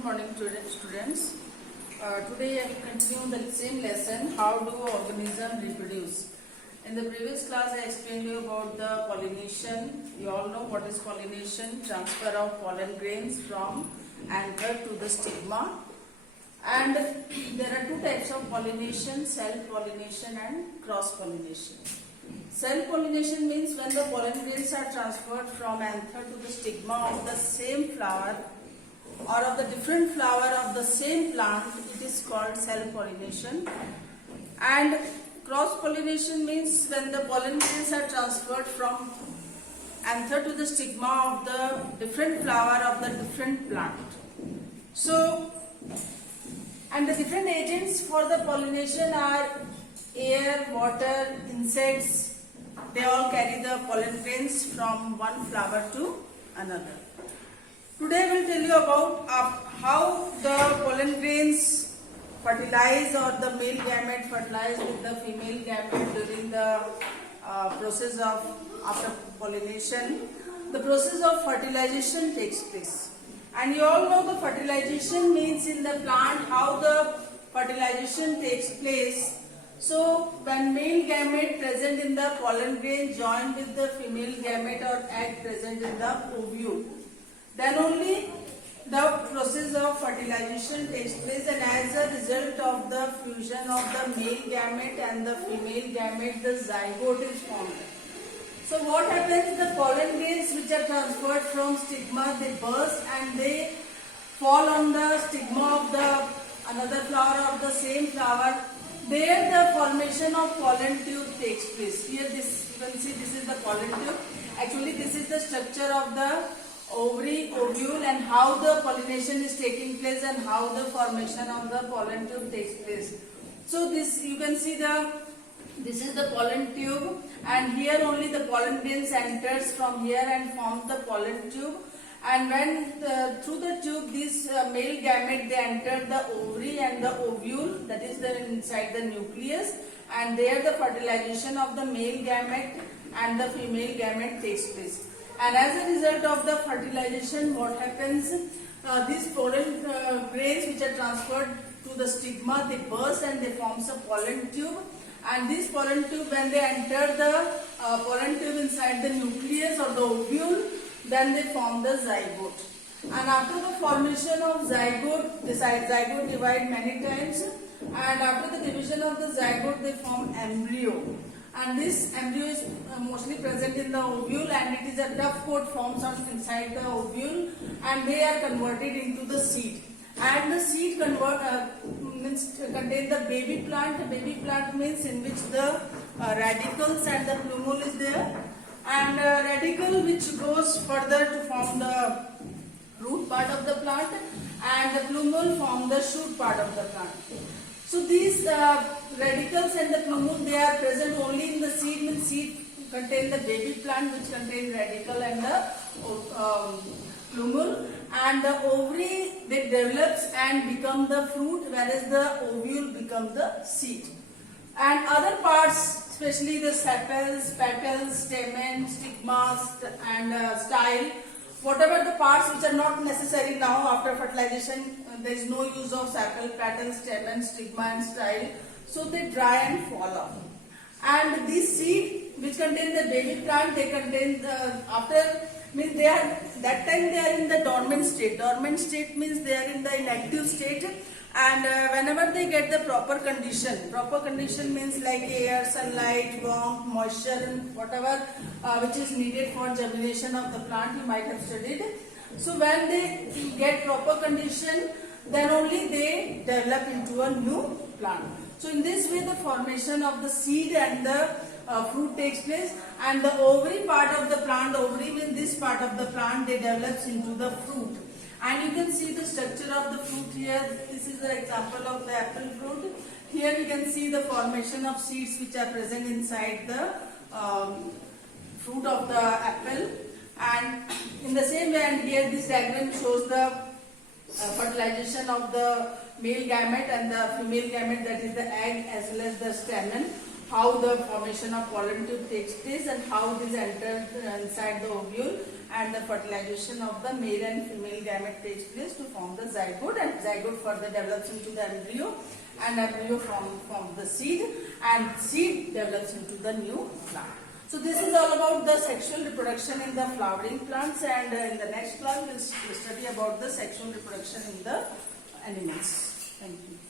Good morning, students. Today I will continue the same lesson, how do organisms reproduce. In the previous class I explained you about the pollination. You all know what is pollination, transfer of pollen grains from anther to the stigma. And there are two types of pollination, self-pollination and cross-pollination. Self-pollination means when the pollen grains are transferred from anther to the stigma of the same flower or of the different flower of the same plant, it is called self-pollination. And cross-pollination means when the pollen grains are transferred from anther to the stigma of the different flower of the different plant. So, and the different agents for the pollination are air, water, insects. They all carry the pollen grains from one flower to another. Today I will tell you about how the pollen grains fertilize or the male gamete fertilize with the female gamete during the process of after pollination. The process of fertilization takes place. And you all know the fertilization means in the plant how the fertilization takes place. So when male gamete present in the pollen grain joined with the female gamete or egg present in the ovule, then only the process of fertilization takes place, and as a result of the fusion of the male gamete and the female gamete, the zygote is formed. So what happens? The pollen grains which are transferred from stigma, they burst and they fall on the stigma of the another flower of the same flower. There the formation of pollen tube takes place. Here this you can see this is the pollen tube. Actually this is the structure of the ovary, ovule, and how the pollination is taking place and how the formation of the pollen tube takes place. So this you can see this is the pollen tube, and here only the pollen grains enters from here and forms the pollen tube. And when through the tube these male gamete they enter the ovary and the ovule, that is the inside the nucleus, and there the fertilization of the male gamete and the female gamete takes place. And as a result of the fertilization, what happens? These pollen grains which are transferred to the stigma, they burst and they forms a pollen tube. And this pollen tube, when they enter the pollen tube inside the nucleus or the ovule, then they form the zygote. And after the formation of zygote, the zygote divide many times, and after the division of the zygote, they form embryo. And this embryo is mostly present in the ovule, and it is a tough coat forms inside the ovule, and they are converted into the seed. And the seed contain the baby plant. Baby plant means in which the radicals and the plumule is there, and radical which goes further to form the root part of the plant, and the plumule form the shoot part of the plant. So these radicals and the plumule, they are present only in the seed. Means seed contain the baby plant which contain radical and the plumule, and the ovary they develops and become the fruit, whereas the ovule become the seed. And other parts, especially the sepals, petals, stamen, stigmas and style, whatever the parts which are not necessary now after fertilization, there is no use of sepal, petal, stamen, stigma and style, so they dry and fall off. And these seed which contain the baby plant, they contain means they are that time they are in the dormant state. Dormant state means they are in the inactive state, and whenever they get the proper condition means like air, sunlight, warmth, moisture and whatever which is needed for germination of the plant, you might have studied. So when they get proper condition, then only they develop into a new plant. So in this way the formation of the seed and the fruit takes place, and the ovary part of the plant, ovary means this part of the plant, they develops into the fruit. And you can see the structure of the fruit here. This is the example of the apple fruit. Here you can see the formation of seeds which are present inside the fruit of the apple. And in the same way, and here this diagram shows the fertilization of the male gamete and the female gamete, that is the egg as well as the stamen, how the formation of pollen tube takes place and how this enters inside the ovule. and the fertilization of the male and female gamete takes place to form the zygote, and zygote further develops into the embryo, and embryo forms the seed, and seed develops into the new plant. So this is all about the sexual reproduction in the flowering plants, and in the next class we will study about the sexual reproduction in the animals. Thank you.